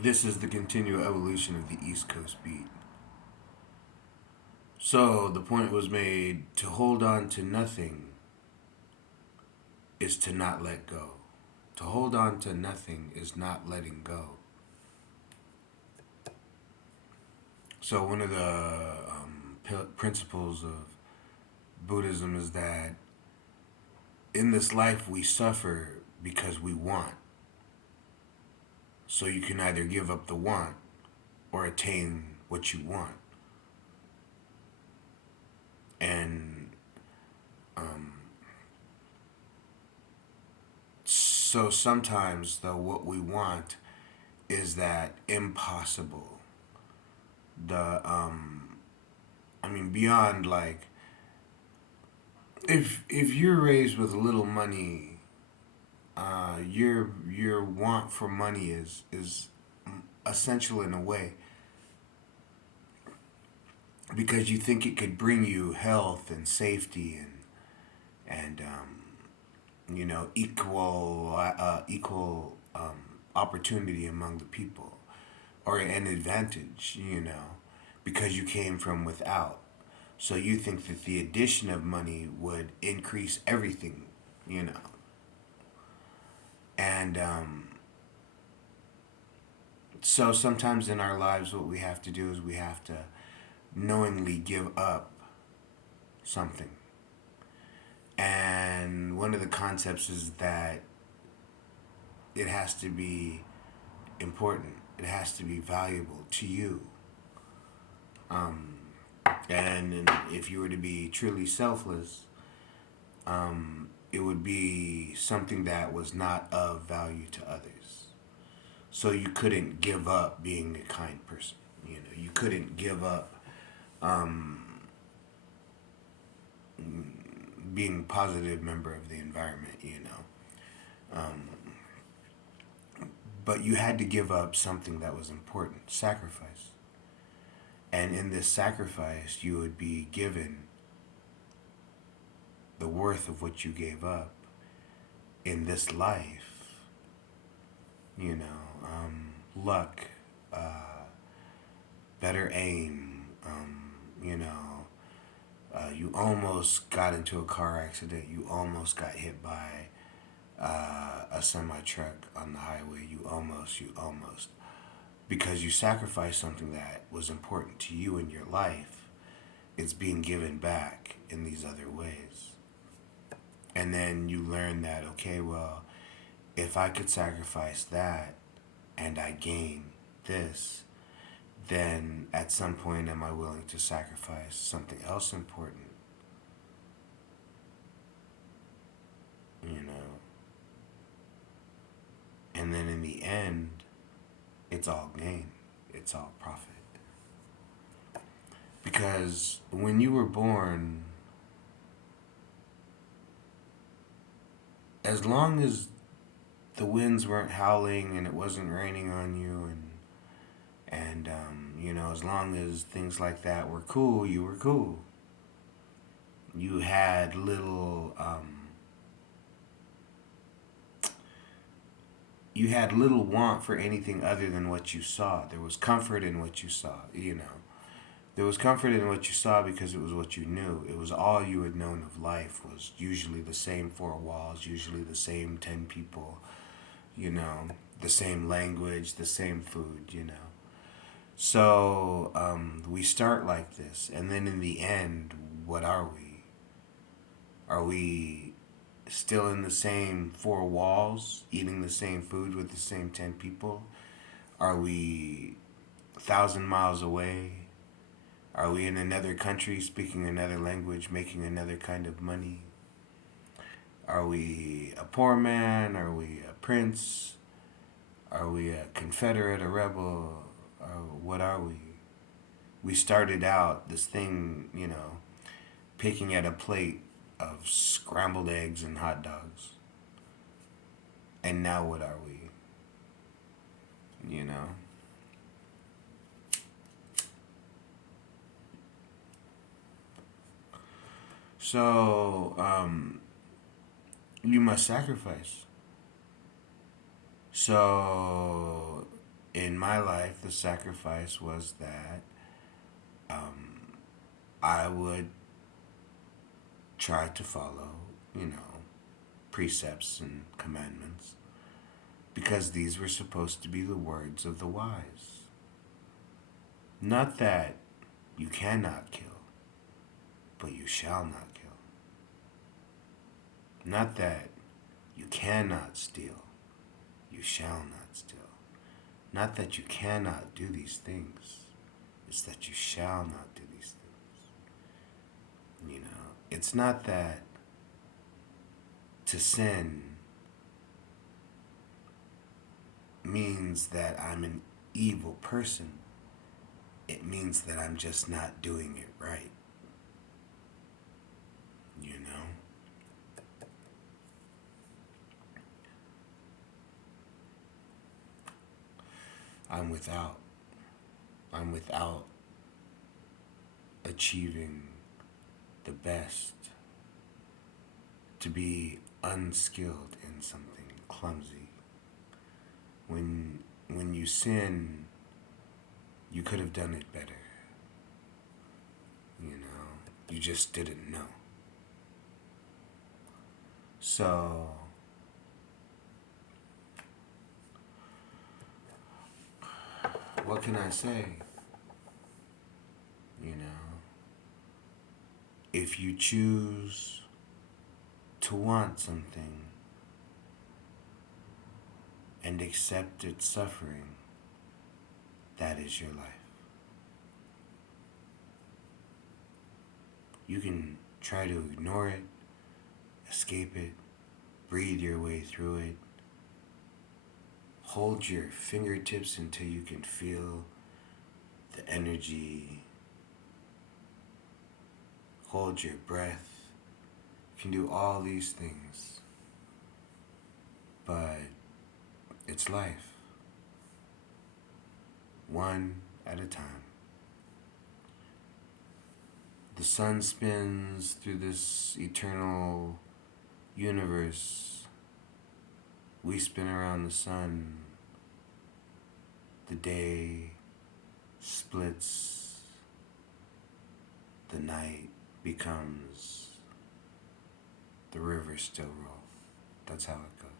This is the continual evolution of the East Coast beat. So the point was made to hold on to nothing is to not let go. To hold on to nothing is not letting go. So one of the principles of Buddhism is that in this life we suffer because we want. So you can either give up the want or attain what you want. And so sometimes, though, what we want is that impossible. Beyond like if you're raised with little money, your want for money is essential in a way because you think it could bring you health and safety and equal opportunity among the people or an advantage, because you came from without. So you think that the addition of money would increase everything, you know. And so sometimes in our lives, what we have to do is we have to knowingly give up something. And one of the concepts is that it has to be important, it has to be valuable to you. Um, and if you were to be truly selfless, it would be something that was not of value to others. So you couldn't give up being a kind person. You couldn't give up being a positive member of the environment. But you had to give up something that was important, sacrifice. And in this sacrifice, you would be given the worth of what you gave up in this life. Luck, better aim. You almost got into a car accident. You almost got hit by a semi truck on the highway. You almost. Because you sacrificed something that was important to you in your life, it's being given back in these other ways. And then you learn that, okay, well, if I could sacrifice that and I gain this, then at some point am I willing to sacrifice something else important? You know? And then in the end, it's all gain, it's all profit. Because when you were born, as long as the winds weren't howling and it wasn't raining on you and as long as things like that were cool, you were cool. You had little want for anything other than what you saw. There was comfort in what you saw. There was comfort in what you saw because it was what you knew. It was all you had known of life was usually the same four walls, usually the same 10 people, the same language, the same food. So we start like this, and then in the end, what are we? Are we still in the same four walls, eating the same food with the same 10 people? Are we 1,000 miles away? Are we in another country, speaking another language, making another kind of money? Are we a poor man? Are we a prince? Are we a Confederate, a rebel? What are we? We started out this thing, picking at a plate of scrambled eggs and hot dogs. And now what are we? You know? So, you must sacrifice. So, in my life, the sacrifice was that I would try to follow, precepts and commandments because these were supposed to be the words of the wise. Not that you cannot kill, but you shall not kill. Not that you cannot steal, you shall not steal. Not that you cannot do these things, it's that you shall not do these things. It's not that to sin means that I'm an evil person. It means that I'm just not doing it right. You know? I'm without. I'm without achieving the best. To be unskilled in something, clumsy. When you sin, you could have done it better. You just didn't know. So, what can I say? If you choose to want something and accept its suffering, that is your life. You can try to ignore it, escape it, breathe your way through it. Hold your fingertips until you can feel the energy. Hold your breath. You can do all these things. But it's life. One at a time. The sun spins through this eternal universe. We spin around the sun. The day splits. The night becomes the river still rolls. That's how it goes.